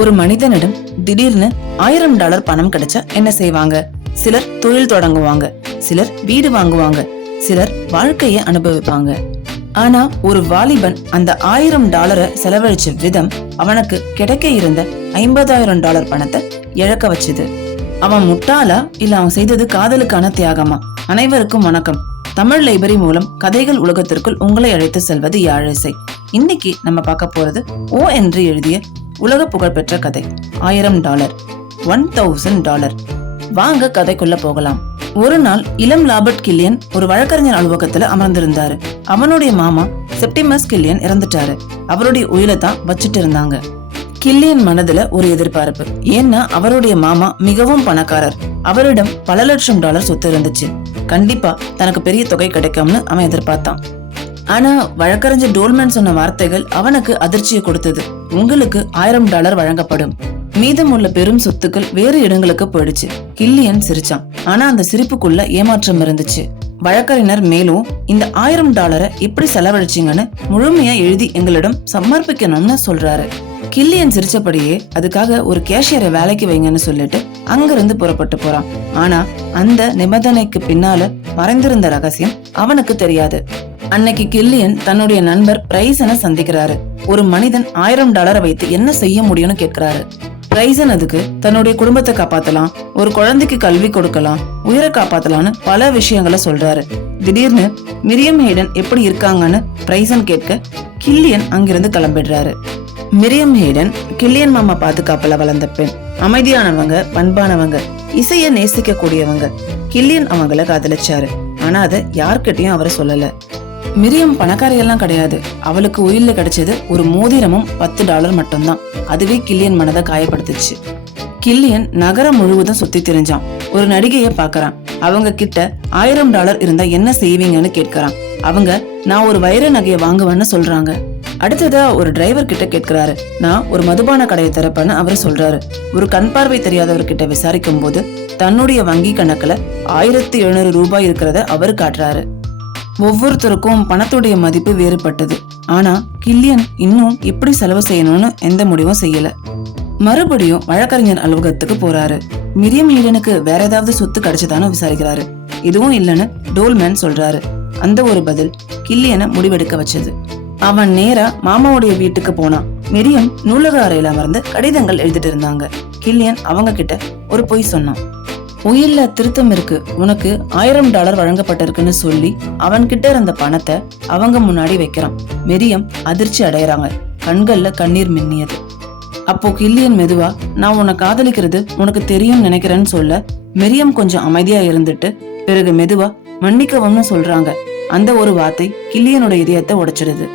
ஒரு மனிதனிடம் திடீர்னு $1000 பணம் கிடைச்சா என்ன செய்வாங்க? சிலர் தொழில் தொடங்குவாங்க, சிலர் வீடு வாங்குவாங்க, சிலர் வாழ்க்கைய அனுபவிப்பாங்க. ஆனா ஒரு வாலிபன் அந்த $1000 செலவழிச்ச விதம் அவனுக்கு கிடைக்க இருந்த $50,000 பணத்தை இழக்க வச்சுது. அவன் முட்டாளா இல்ல அவன் செய்தது காதலுக்கான தியாகமா? அனைவருக்கும் வணக்கம். தமிழ் லைப்ரரி மூலம் கதைகள் உலகத்திற்குள் உங்களை அழைத்து செல்வது யாழிசை. இன்னைக்கு நம்ம பார்க்க போறது ஓ என்று எழுதிய உலக புகழ்பெற்ற கதை $1000, $1000. வாங்க கதைக்குள்ள போகலாம். ஒரு நாள் இளம் ராபர்ட் கில்லியன் ஒரு வழக்கறிஞர் அலுவலகத்துல அமர்ந்திருந்தாரு. அவனுடைய மாமா செப்டிமஸ் கில்லியன் இறந்துட்டாரு. அவருடைய உயிரை தான் வச்சுட்டு இருந்தாங்க. கில்லியன் மனதுல ஒரு எதிர்பார்ப்பு. ஏன்னா அவருடைய மாமா மிகவும் பணக்காரர். அவரிடம் பல லட்சம் டாலர் சொத்து இருந்துச்சு. கண்டிப்பா தனக்கு பெரிய தொகை கிடைக்கும்னு அவன் எதிர்பார்த்தான். ஆனா வழக்கறிஞர் டோல்மேன் சொன்ன வார்த்தைகள் அவனுக்கு அதிர்ச்சியை கொடுத்தது. உங்களுக்கு $1000 வழங்கப்படும். மீதமுள்ள பெரும் சொத்துக்கள் வேறு இடங்களுக்கு போயிடுச்சு. கில்லியன் சிரிச்சான். ஆனா அந்த சிரிப்புக்குள்ள ஏமாற்றம் இருந்துச்சு. வழக்கறிஞர் மேலும் இந்த $1000 எப்படி செலவழிச்சிங்கன்னு முழுமையா எழுதி எங்களிடம் சமர்ப்பிக்கணும்னு சொல்றாரு. கில்லியன் சிரிச்சபடியே அதுக்காக ஒரு கேஷியரை வேலைக்கு வைங்கன்னு சொல்லிட்டு அங்கிருந்து புறப்பட்டு போறான். ஆனா அந்த நிபந்தனைக்கு பின்னால மறைந்திருந்த ரகசியம் அவனுக்கு தெரியாது. அன்னைக்கு கில்லியன் தன்னுடைய நண்பர் பிரைசனை சந்திக்கிறாரு. ஒரு மனிதன் $1000 வைத்து என்ன செய்ய முடியும்னு கேட்கிறாரு. பிரைசன் அதுக்கு தன்னுடைய குடும்பத்தை காப்பாத்தலாம், ஒரு குழந்தைக்கு கல்வி கொடுக்கலாம், உயிரை காப்பாத்தலாம்னு பல விஷயங்களை சொல்றாரு. திடீர்னு மிரியம் ஹேடன் எப்படி இருக்காங்கன்னு பிரைசன் கேட்க கில்லியன் அங்கிருந்து கிளம்பிடுறாரு. மிரியம் ஹேடன் கில்லியன் மாமா பாதுகாப்புல வளர்ந்த பெண். அமைதியானவங்க, பண்பானவங்க, இசைய நேசிக்க கூடியவங்க. கில்லியன் அவங்கள காதலிச்சாரு. ஆனா அதை யார்கிட்டயும் அவரை சொல்லல. மிரியம் பணக்காரியெல்லாம் கிடையாது. அவளுக்கு உயிர்ல கிடைச்சது ஒரு மோதிரமும் $10 மட்டும்தான். அதுவே கில்லியன் மனதை காயப்படுத்துச்சு. கில்லியன் நகரம் முழுவதும் சுத்தி திரிஞ்சான். ஒரு நடிகைய பாக்குறான். அவங்க கிட்ட $1000 இருந்தா என்ன செய்வீங்கன்னு கேட்கிறான். அவங்க நான் ஒரு வைர நகையை வாங்குவேன்னு சொல்றாங்க. அடுத்ததா ஒரு டிரைவர் கிட்ட கேட்கிறாரு. நான் ஒரு மதுபான கடையை திறப்பேன்னு அவரு சொல்றாரு. ஒரு கண் பார்வை தெரியாதவர்கிட்ட விசாரிக்கும் போது தன்னுடைய வங்கி கணக்குல $1700 இருக்கிறத அவரு காட்டுறாரு. ஒவ்வொருத்தருக்கும் பணத்துடைய மதிப்பு வேறுபட்டது. ஆனா கில்லியன் இன்னும் எப்படி செலவு செய்யணும்னு எந்த முடிவும் செய்யல. மறுபடியும் வழக்கறிஞர் அலுவலகத்துக்கு போறாரு. மிரியம் ஹேடனுக்கு வேற ஏதாவது சொத்து கிடைச்சதானு விசாரிக்கிறாரு. இதுவும் இல்லன்னு டோல்மேன் சொல்றாரு. அந்த ஒரு பதில் கில்லியனை முடிவெடுக்க வச்சது. அவன் நேரா மாமாவுடைய வீட்டுக்கு போனான். மிரியம் நூலக அறையில அமர்ந்து கடிதங்கள் எழுதிட்டு இருந்தாங்க. கில்லியன் அவங்க கிட்ட ஒரு பொய் சொன்னான். உயிர்ல திருத்தம் இருக்கு, உனக்கு $1000 வழங்கப்பட்டிருக்குன்னு சொல்லி அவன்கிட்ட இருந்த பணத்தை அவங்க முன்னாடி வைக்கிறான். மிரியம் அதிர்ச்சி அடையறாங்க. கண்கள்ல கண்ணீர் மின்னியது. அப்போ கில்லியன் மெதுவா, நான் உன்னை காதலிக்கிறது உனக்கு தெரியும் நினைக்கிறேன்னு சொல்ல மிரியம் கொஞ்சம் அமைதியா இருந்துட்டு பிறகு மெதுவா மன்னிக்கவும்னு சொல்றாங்க. அந்த ஒரு வார்த்தை கில்லியனோட இதயத்தை உடைச்சிடுது.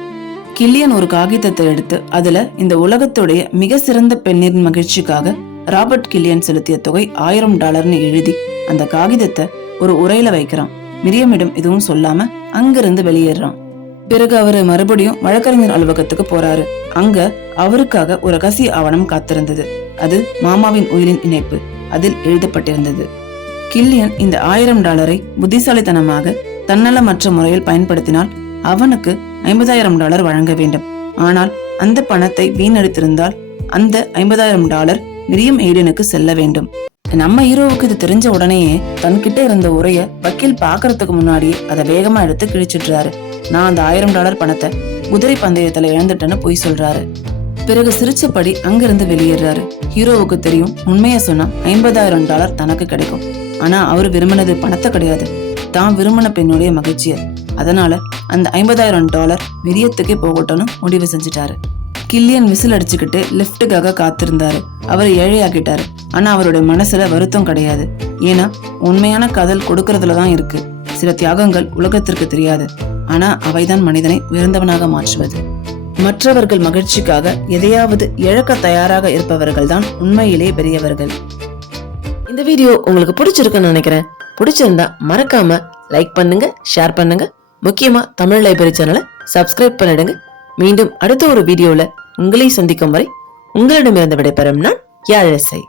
கில்லியன் ஒரு காகிதத்தை எடுத்து அதுல இந்த உலகத்துடைய மிக சிறந்த பெண்ணின் மகிழ்ச்சிக்காக ராபர்ட் கில்லியன் செலுத்திய தொகை $1000 எழுதி அந்த காகிதத்தை ஒரு உரையில வைக்கிறான். மிரியமிடம் எதுவும் சொல்லாம அங்கிருந்து வெளியேறான். பிறகு அவரு மறுபடியும் வழக்கறிஞர் அலுவலகத்துக்கு போறாரு. அங்க அவருக்காக ஒரு ரகசிய ஆவணம் காத்திருந்தது. அது மாமாவின் உயிரின் இணைப்பு. அதில் எழுதப்பட்டிருந்தது, கில்லியன் இந்த $1000 புத்திசாலித்தனமாக தன்னலமற்ற முறையில் பயன்படுத்தினால் அவனுக்கு $50,000 வழங்க வேண்டும். ஆனால் அந்த பணத்தை வீணடித்திருந்தால் அந்த $50,000 மிரியம் ஹேடனுக்கு செல்ல வேண்டும். நம்ம ஹீரோவுக்கு இது தெரிஞ்ச உடனேயே தன்கிட்ட இருந்த உரைய வக்கீல் பாக்குறதுக்கு முன்னாடியே அதை வேகமா எடுத்து கிழிச்சிடுறாரு. நான் அந்த $1000 பணத்தை குதிரை பந்தயத்துல இழந்துட்டேன்னு பொய் சொல்றாரு. பிறகு சிரிச்சபடி அங்கிருந்து வெளியேறாரு. ஹீரோவுக்கு தெரியும், உண்மைய சொன்னா $50,000 தனக்கு கிடைக்கும். ஆனா அவரு விரும்பினது பணத்தை கிடையாது, தான் விரும்பின பெண்ணுடைய மகிழ்ச்சிய. அதனால அந்த $50,000 மிரியத்துக்கே போகட்டும்னு முடிவு செஞ்சுட்டாரு. கில்லியன் விசில் அடிச்சுக்கிட்டு லிப்டுக்காக காத்திருந்தாரு. அவர் ஏழையாக்கிட்டாரு. ஆனா அவருடைய மனசுல வருத்தம் கிடையாது. ஏன்னா உண்மையான காதல் கொடுக்கறதுலதான் இருக்கு. சில தியாகங்கள் உலகத்திற்கு தெரியாது, ஆனா அவைதான் மனிதனை உயர்ந்தவனாக மாற்றுவது. மற்றவர்கள் மகிழ்ச்சிக்காக எதையாவது இழக்க தயாராக இருப்பவர்கள் தான் உண்மையிலே பெரியவர்கள். இந்த வீடியோ உங்களுக்கு பிடிச்சிருக்குன்னு நினைக்கிறேன். பிடிச்சிருந்தா மறக்காம லைக் பண்ணுங்க, ஷேர் பண்ணுங்க. முக்கியமா தமிழ் லைப்ரரி சேனலை சப்ஸ்கிரைப் பண்ணிடுங்க. மீண்டும் அடுத்த ஒரு வீடியோல உங்களை சந்திக்கும் வரை உங்களிடமிருந்து விடைபெறும் நான் யாழிசை.